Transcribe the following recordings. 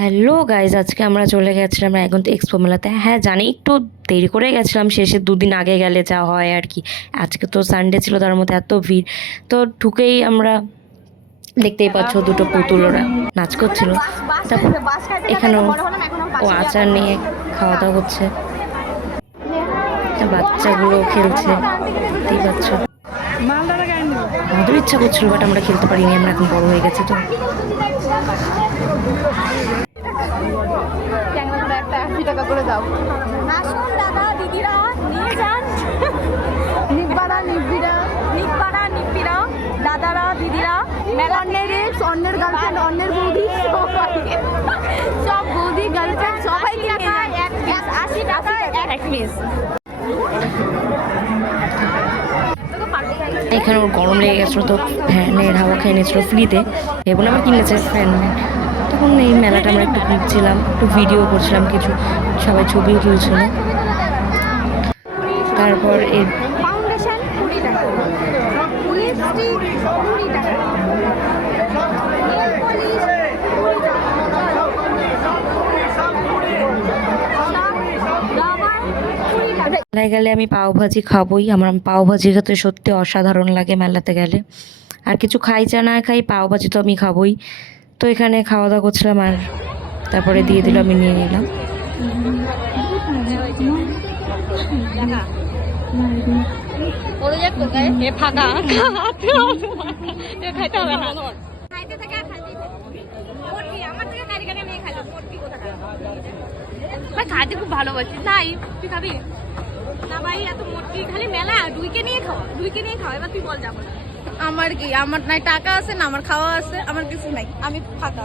Hello guys, আজকে আমরা চলে গেছিলাম এখন তো এক্সপো মেলাতে। হ্যাঁ জানি একটু দেরি করে গেছিলাম, শেষে দুদিন আগে গেলে যা হয় আর কি। আজকে তো সানডে ছিল, তার মধ্যে এত ভিড়। তো ঢুকেই আমরা দেখতেই পাচ্ছ দুটো পুতুল ওরা নাচ করছিল। তারপর এখানেও ও আচার নিয়ে খাওয়া দাওয়া হচ্ছে, বাচ্চাগুলো খেলছে, দেখতেই পাচ্ছ। আমাদের ইচ্ছা করছিল বাট আমরা খেলতে পারিনি, আমরা এখন বড় হয়ে গেছে তো। টাকা করে দাও। আসুন দাদা দিদিরা, নিয়ে যান। নিব্বাড়া নিব্বিরা, নিব্বাড়া নিব্বিরা, দাদারা দিদিরা, অন্যের এক্স, অন্যের গার্লফ্রেন্ড, অন্যের বৌদি, সব বৌদি গার্লফ্রেন্ড সবাইকে নিয়ে যান। 80 টাকা এক পিস। এখানে ওর গরম লেগে গেছিলো তো ফ্যানের হাওয়া খেয়ে নিয়েছিল ফ্রিতে, এবং আমার কিনেছে ফ্যান। তখন এই মেলাটা আমরা একটু ঘুরছিলাম, একটু ভিডিও করছিলাম, কিছু সবাই ছবিও তুলছিল। তারপর এই ফাউন্ডেশন 20 টাকা, লিপস্টিক 20 টাকা, নেল পলিশ 20 টাকা, রাবার 20 টাকা। মেলায় গেলে আমি পাওভাজি খাবোই, আমার পাওভাজি খেতে সত্যি অসাধারণ লাগে মেলাতে গেলে। আর কিছু খাই চা না খাই, পাওভাজি তো আমি খাবোই। তো এখানে খাওয়া দাওয়া করছিলাম, আর তারপরে দিয়ে দিল, আমি নিয়ে নিলাম। খাইতে খুব ভালোবাসি। তাই তুই খাবি না ভাই? এত মোটকি খালি মেলা দুইকে নিয়ে খাওয়া। এবার তুই বল যাবো না। আমার কি, আমার নাই টাকা আছে না আমার খাওয়া আছে, আমার কিছু নাই, আমি ফাঁকা।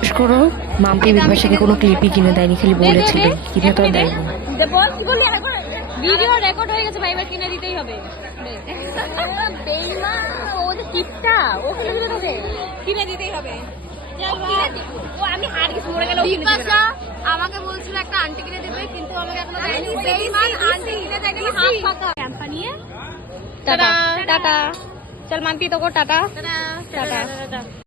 বিশেষ করো মাম্পি বিপাশাকে কোনো ক্লিপই কিনে দেয়নি, খালি বলেছিল কিনে তো দেয়নি। ভিডিও রেকর্ড হয়ে গেছে ভাই, এবার কিনে দিতেই হবে। বেইমান ও যে টিপটা, ও কিনে দিবে তোকে, কিনে দিতেই হবে। ও আমি হার কিছু মরে গেল, বিপাশা আমাকে বলছিল একটা আন্টি কিনে দিবে, কিন্তু আমাকে এখনো দেয়নি। বেইমান আন্টি কিনে দেয় গেল হাত পাকা ক্যাম্পা নিয়ে। টাটা টাটা, চল মানতি তো টাটা টাটা টাটা।